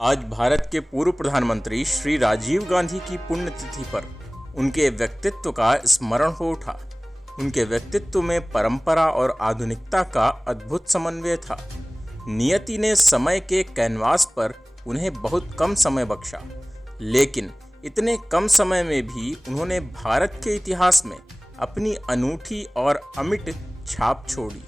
आज भारत के पूर्व प्रधानमंत्री श्री राजीव गांधी की पुण्यतिथि पर उनके व्यक्तित्व का स्मरण हो उठा। उनके व्यक्तित्व में परंपरा और आधुनिकता का अद्भुत समन्वय था। नियति ने समय के कैनवास पर उन्हें बहुत कम समय बख्शा, लेकिन इतने कम समय में भी उन्होंने भारत के इतिहास में अपनी अनूठी और अमिट छाप छोड़ी।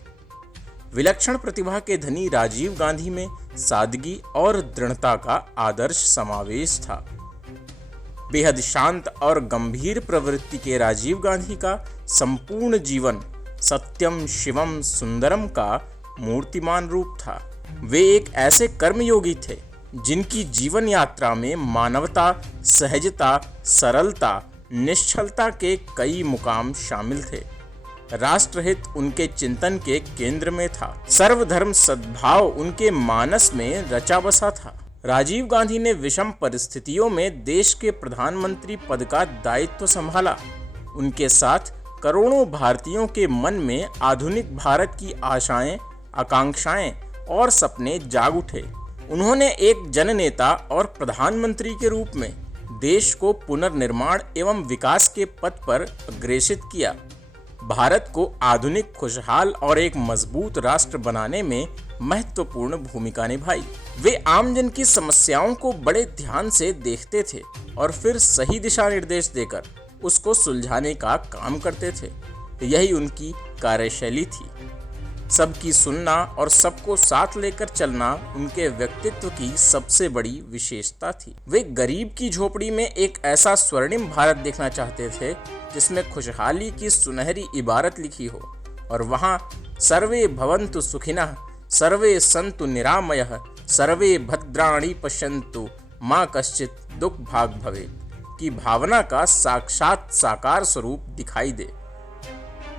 विलक्षण प्रतिभा के धनी राजीव गांधी में सादगी और दृढ़ता का आदर्श समावेश था। बेहद शांत और गंभीर प्रवृत्ति के राजीव गांधी का संपूर्ण जीवन सत्यम शिवम सुंदरम का मूर्तिमान रूप था। वे एक ऐसे कर्मयोगी थे जिनकी जीवन यात्रा में मानवता, सहजता, सरलता, निश्चलता के कई मुकाम शामिल थे। राष्ट्रहित उनके चिंतन के केंद्र में था। सर्वधर्म सद्भाव उनके मानस में रचा बसा था। राजीव गांधी ने विषम परिस्थितियों में देश के प्रधानमंत्री पद का दायित्व संभाला। उनके साथ करोड़ों भारतीयों के मन में आधुनिक भारत की आशाएं, आकांक्षाएं और सपने जाग उठे। उन्होंने एक जननेता और प्रधानमंत्री के रूप में देश को पुनर्निर्माण एवं विकास के पथ पर अग्रेसित किया। भारत को आधुनिक, खुशहाल और एक मजबूत राष्ट्र बनाने में महत्वपूर्ण भूमिका निभाई। वे आमजन की समस्याओं को बड़े ध्यान से देखते थे और फिर सही दिशा निर्देश देकर उसको सुलझाने का काम करते थे। यही उनकी कार्यशैली थी। सबकी सुनना और सबको साथ लेकर चलना उनके व्यक्तित्व की सबसे बड़ी विशेषता थी। वे गरीब की झोपड़ी में एक ऐसा स्वर्णिम भारत देखना चाहते थे जिसमें खुशहाली की सुनहरी इबारत लिखी हो और वहाँ सर्वे भवन्तु सुखिनः, सर्वे सन्तु निरामयः, सर्वे भद्राणि पश्यन्तु, माँ कश्चित् दुख भाग भवेत् की भावना का साक्षात साकार स्वरूप दिखाई दे।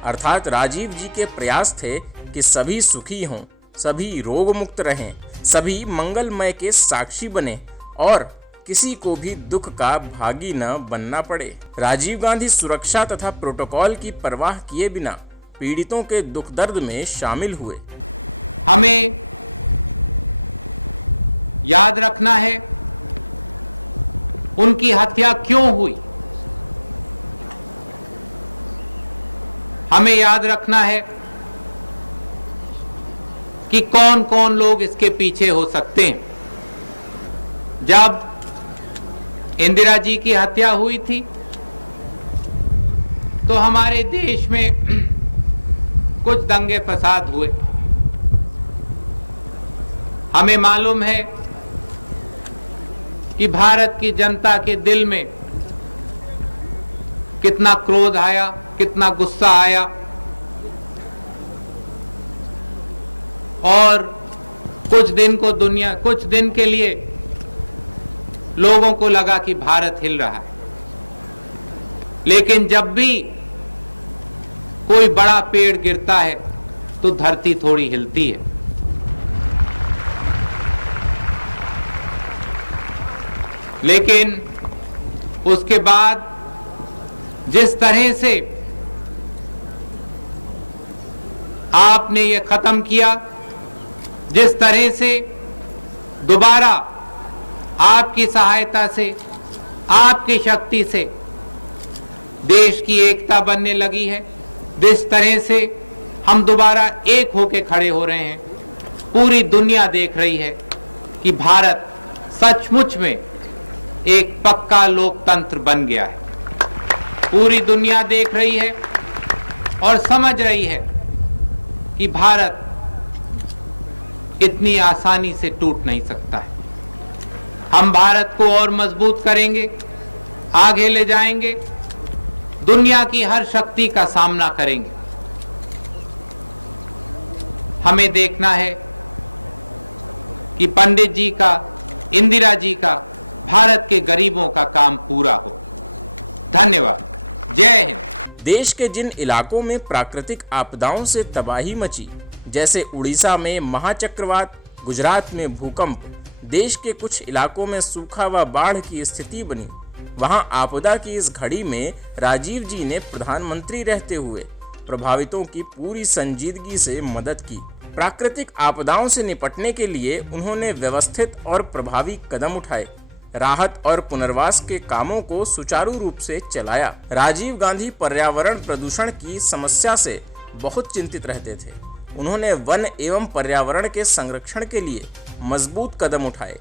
अर्थात राजीव जी के प्रयास थे कि सभी सुखी हों, सभी रोग मुक्त रहें, सभी मंगलमय के साक्षी बने और किसी को भी दुख का भागी न बनना पड़े। राजीव गांधी सुरक्षा तथा प्रोटोकॉल की परवाह किए बिना पीड़ितों के दुख दर्द में शामिल हुए। हमें याद रखना है उनकी हत्या क्यों हुई। हमें याद रखना है कि कौन कौन लोग इसके पीछे हो सकते हैं। जब इंदिरा जी की हत्या हुई थी तो हमारे देश में कुछ दंगे फसाद हुए। हमें मालूम है कि भारत की जनता के दिल में कितना क्रोध आया, कितना गुस्सा आया और कुछ दिन के लिए लोगों को लगा कि भारत हिल रहा है। लेकिन जब भी कोई बड़ा पेड़ गिरता है तो धरती थोड़ी हिलती है। लेकिन उसके बाद जिस तरह से आपने ये खत्म किया, जिस तरह से दोबारा आपकी सहायता से, आपकी शक्ति से देश की एकता बनने लगी है, जिस तरह से हम दोबारा एक होकर खड़े हो रहे हैं, पूरी दुनिया देख रही है कि भारत सचमुच में एक पक्का लोकतंत्र बन गया है। पूरी दुनिया देख रही है और समझ रही है कि भारत इतनी आसानी से टूट नहीं सकता है। हम भारत को और मजबूत करेंगे, आगे ले जाएंगे, दुनिया की हर शक्ति का सामना करेंगे। हमें देखना है कि पंडित जी का, इंदिरा जी का, भारत के गरीबों का काम पूरा हो। धन्यवाद। जय हिंद। देश के जिन इलाकों में प्राकृतिक आपदाओं से तबाही मची, जैसे उड़ीसा में महाचक्रवात, गुजरात में भूकंप, देश के कुछ इलाकों में सूखा व बाढ़ की स्थिति बनी, वहां आपदा की इस घड़ी में राजीव जी ने प्रधानमंत्री रहते हुए प्रभावितों की पूरी संजीदगी से मदद की। प्राकृतिक आपदाओं से निपटने के लिए उन्होंने व्यवस्थित और प्रभावी कदम उठाए, राहत और पुनर्वास के कामों को सुचारू रूप से चलाया। राजीव गांधी पर्यावरण प्रदूषण की समस्या से बहुत चिंतित रहते थे। उन्होंने वन एवं पर्यावरण के संरक्षण के लिए मजबूत कदम उठाए।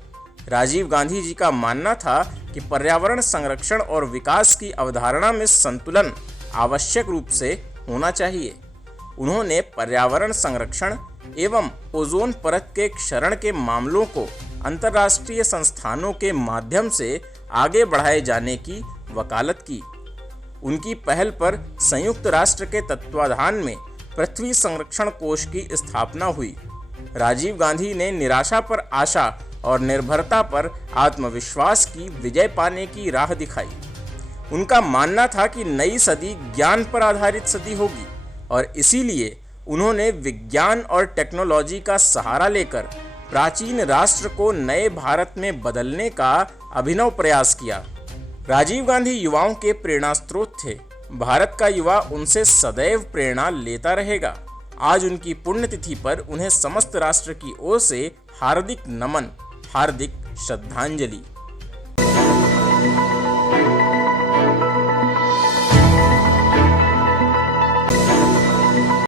राजीव गांधी जी का मानना था कि पर्यावरण संरक्षण और विकास की अवधारणा में संतुलन आवश्यक रूप से होना चाहिए। उन्होंने पर्यावरण संरक्षण एवं ओजोन परत के क्षरण के मामलों को अंतर्राष्ट्रीय संस्थानों के माध्यम से आगे बढ़ाए जाने की वकालत की। उनकी पहल पर संयुक्त राष्ट्र के तत्वाधान में पृथ्वी संरक्षण कोष की स्थापना हुई। राजीव गांधी ने निराशा पर आशा और निर्भरता पर आत्मविश्वास की विजय पाने की राह दिखाई। उनका मानना था कि नई सदी ज्ञान पर आधारित सदी होगी और इसीलिए उन्होंने विज्ञान और टेक्नोलॉजी का सहारा लेकर प्राचीन राष्ट्र को नए भारत में बदलने का अभिनव प्रयास किया। राजीव गांधी युवाओं के प्रेरणा स्रोत थे। भारत का युवा उनसे सदैव प्रेरणा लेता रहेगा। आज उनकी पुण्यतिथि पर उन्हें समस्त राष्ट्र की ओर से हार्दिक नमन, हार्दिक श्रद्धांजलि।